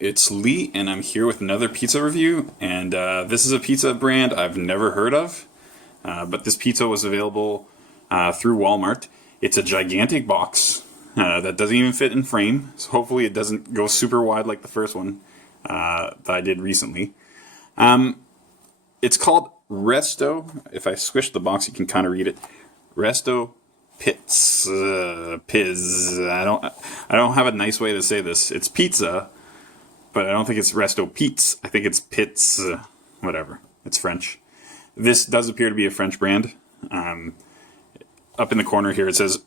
it's Lee, and I'm here with another pizza review. And this is a pizza brand I've never heard of, but this pizza was available through Walmart. It's a gigantic box that doesn't even fit in frame, so hopefully it doesn't go super wide like the first one that I did recently. It's called Resto. If I squish the box, you can kind of read it. Resto Pizz. I don't have a nice way to say this. It's pizza, but I don't think it's Resto Pizz. I think it's Pizz. Whatever. It's French. This does appear to be a French brand. Up in the corner here it says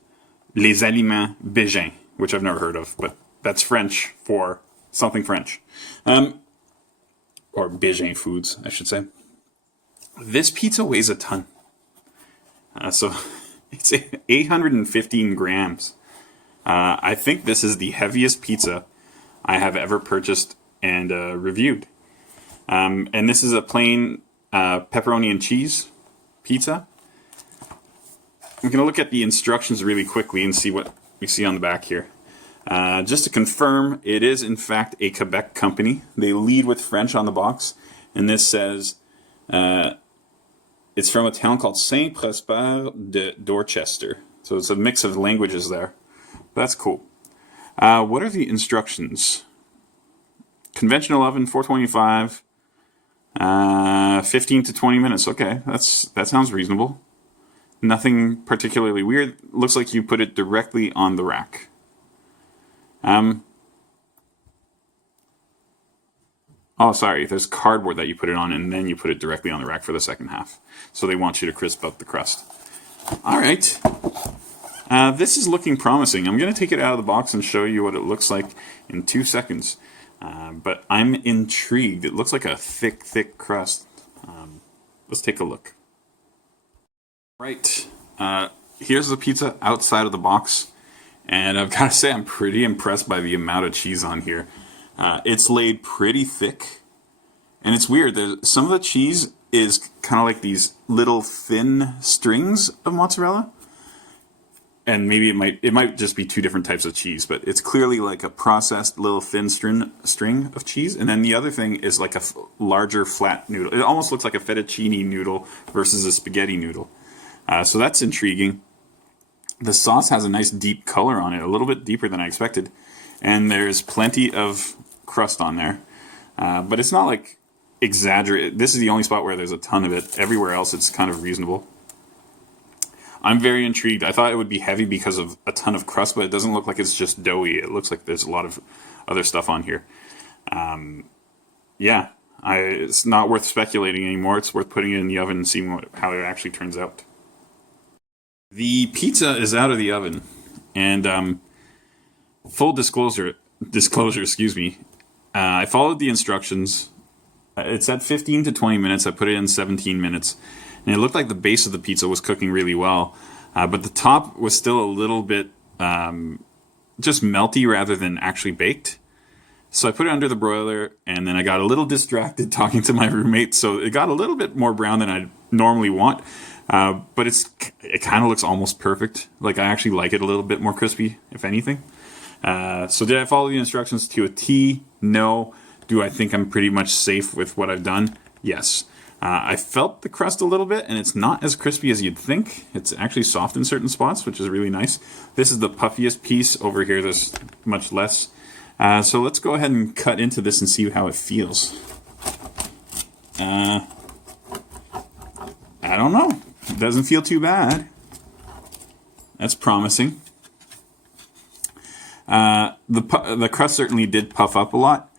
Les Aliments Bégin, which I've never heard of, but that's French for something French. Or Bégin Foods, I should say. This pizza weighs a ton. So it's 815 grams. I think this is the heaviest pizza I have ever purchased and reviewed. And this is a plain pepperoni and cheese pizza. I'm going to look at the instructions really quickly and see what we see on the back here. Just to confirm, it is in fact a Quebec company. They lead with French on the box, and this says it's from a town called Saint-Prosper de Dorchester. So it's a mix of languages there. That's cool. What are the instructions? Conventional oven, 425, 15 to 20 minutes. Okay, that sounds reasonable. Nothing particularly weird. Looks like you put it directly on the rack. Oh, sorry, there's cardboard that you put it on, and then you put it directly on the rack for the second half. So they want you to crisp up the crust. All right. This is looking promising. I'm going to take it out of the box and show you what it looks like in 2 seconds. But I'm intrigued. It looks like a thick, thick crust. Let's take a look. Right. Here's the pizza outside of the box. And I've got to say, I'm pretty impressed by the amount of cheese on here. It's laid pretty thick. And it's weird. Some of the cheese is kind of like these little thin strings of mozzarella. And maybe it might just be two different types of cheese, but it's clearly like a processed little thin string of cheese. And then the other thing is like a larger flat noodle. It almost looks like a fettuccine noodle versus a spaghetti noodle. So that's intriguing. The sauce has a nice deep color on it, a little bit deeper than I expected. And there's plenty of crust on there. But it's not like exaggerated. This is the only spot where there's a ton of it. Everywhere else it's kind of reasonable. I'm very intrigued. I thought it would be heavy because of a ton of crust, but it doesn't look like it's just doughy. It looks like there's a lot of other stuff on here. Yeah, it's not worth speculating anymore. It's worth putting it in the oven and seeing how it actually turns out. The pizza is out of the oven, and full disclosure, excuse me. I followed the instructions. It's at 15 to 20 minutes. I put it in 17 minutes. And it looked like the base of the pizza was cooking really well. But the top was still a little bit just melty rather than actually baked. So I put it under the broiler, and then I got a little distracted talking to my roommate. So it got a little bit more brown than I normally want. But it kind of looks almost perfect. Like I actually like it a little bit more crispy, if anything. So did I follow the instructions to a T? No. Do I think I'm pretty much safe with what I've done? Yes. I felt the crust a little bit, and it's not as crispy as you'd think. It's actually soft in certain spots, which is really nice. This is the puffiest piece. Over here, there's much less. So let's go ahead and cut into this and see how it feels. I don't know. It doesn't feel too bad. That's promising. The crust certainly did puff up a lot.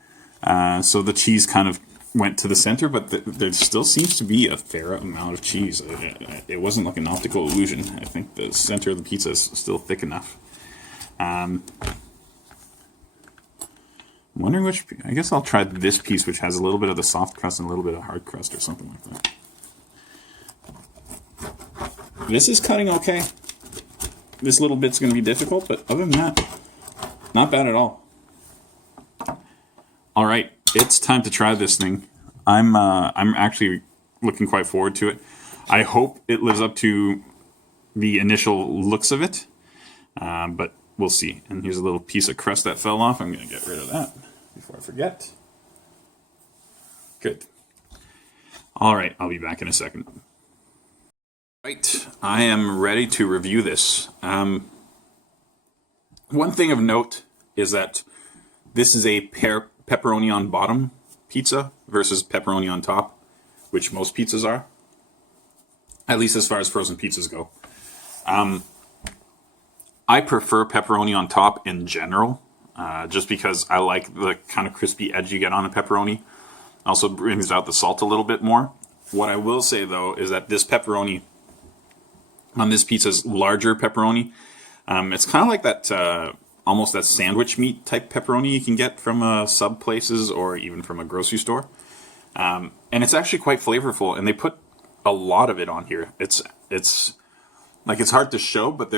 So the cheese kind of went to the center, but there still seems to be a fair amount of cheese. It wasn't like an optical illusion. I think the center of the pizza is still thick enough. I'm wondering which... I guess I'll try this piece, which has a little bit of the soft crust and a little bit of hard crust or something like that. This is cutting okay. This little bit's going to be difficult, but other than that, not bad at all. All right, it's time to try this thing. I'm actually looking quite forward to it. I hope it lives up to the initial looks of it, but we'll see. And here's a little piece of crust that fell off. I'm going to get rid of that. before I forget. Good. All right, I'll be back in a second. Right, I am ready to review this. One thing of note is that this is a pepperoni on bottom pizza versus pepperoni on top, which most pizzas are, at least as far as frozen pizzas go. I prefer pepperoni on top in general, just because I like the kind of crispy edge you get on a pepperoni. Also brings out the salt a little bit more. What I will say, though, is that this pepperoni on this pizza is larger pepperoni. It's kind of like that, almost that sandwich meat type pepperoni you can get from sub places or even from a grocery store. And it's actually quite flavorful, and they put a lot of it on here. It's like, it's hard to show, but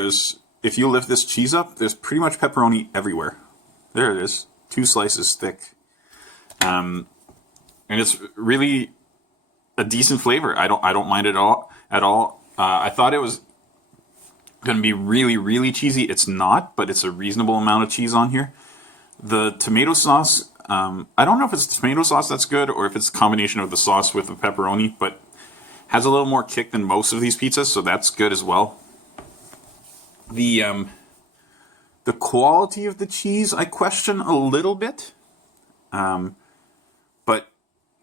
if you lift this cheese up, there's pretty much pepperoni everywhere. There it is, 2 slices thick. And it's really a decent flavor. I don't mind it at all. I thought it was going to be really, really cheesy. It's not, but it's a reasonable amount of cheese on here. The tomato sauce, I don't know if it's the tomato sauce that's good or if it's a combination of the sauce with the pepperoni, but has a little more kick than most of these pizzas, so that's good as well. The quality of the cheese I question a little bit, but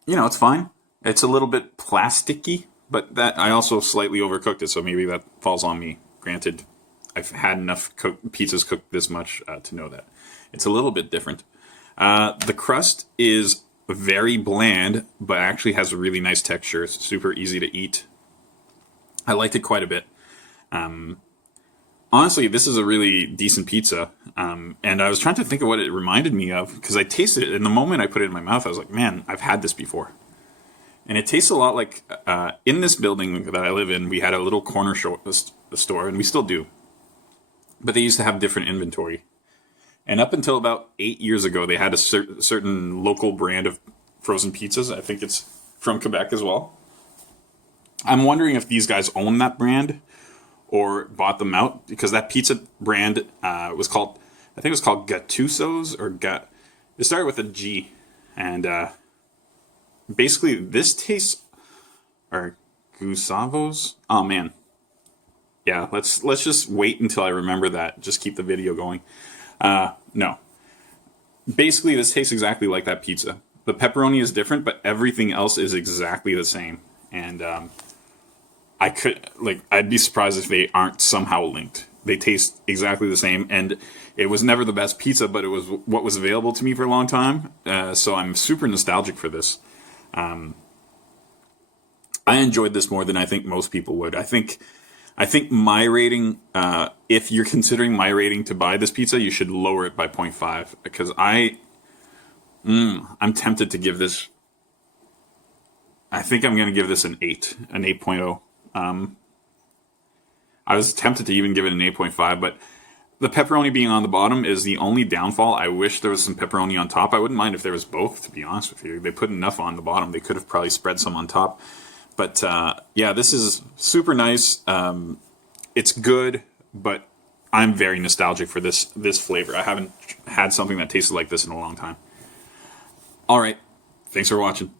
it's fine. It's a little bit plasticky, but that I also slightly overcooked it, so maybe that falls on me. Granted, I've had enough pizzas cooked this much to know that it's a little bit different. The crust is very bland, but actually has a really nice texture. It's super easy to eat. I liked it quite a bit. Honestly, this is a really decent pizza. And I was trying to think of what it reminded me of, because I tasted it, and the moment I put it in my mouth, I was like, man, I've had this before. And it tastes a lot like, in this building that I live in, we had a little corner store, and we still do. But they used to have different inventory. And up until about 8 years ago, they had a certain local brand of frozen pizzas. I think it's from Quebec as well. I'm wondering if these guys own that brand or bought them out, because that pizza brand was called, I think it was called Gattuso's, or it started with a G. And basically this tastes, or Gusavo's? Oh man. Yeah, let's just wait until I remember that. Just keep the video going. No. Basically, this tastes exactly like that pizza. The pepperoni is different, but everything else is exactly the same. And I'd be surprised if they aren't somehow linked. They taste exactly the same, and it was never the best pizza, but it was what was available to me for a long time. So I'm super nostalgic for this. I enjoyed this more than I think most people would. I think my rating, if you're considering my rating to buy this pizza, you should lower it by 0.5, because I'm tempted to give this, I think I'm going to give this an 8, an 8.0. I was tempted to even give it an 8.5, but the pepperoni being on the bottom is the only downfall. I wish there was some pepperoni on top. I wouldn't mind if there was both, to be honest with you. They put enough on the bottom. They could have probably spread some on top. But yeah, this is super nice. It's good, but I'm very nostalgic for this flavor. I haven't had something that tasted like this in a long time. All right. Thanks for watching.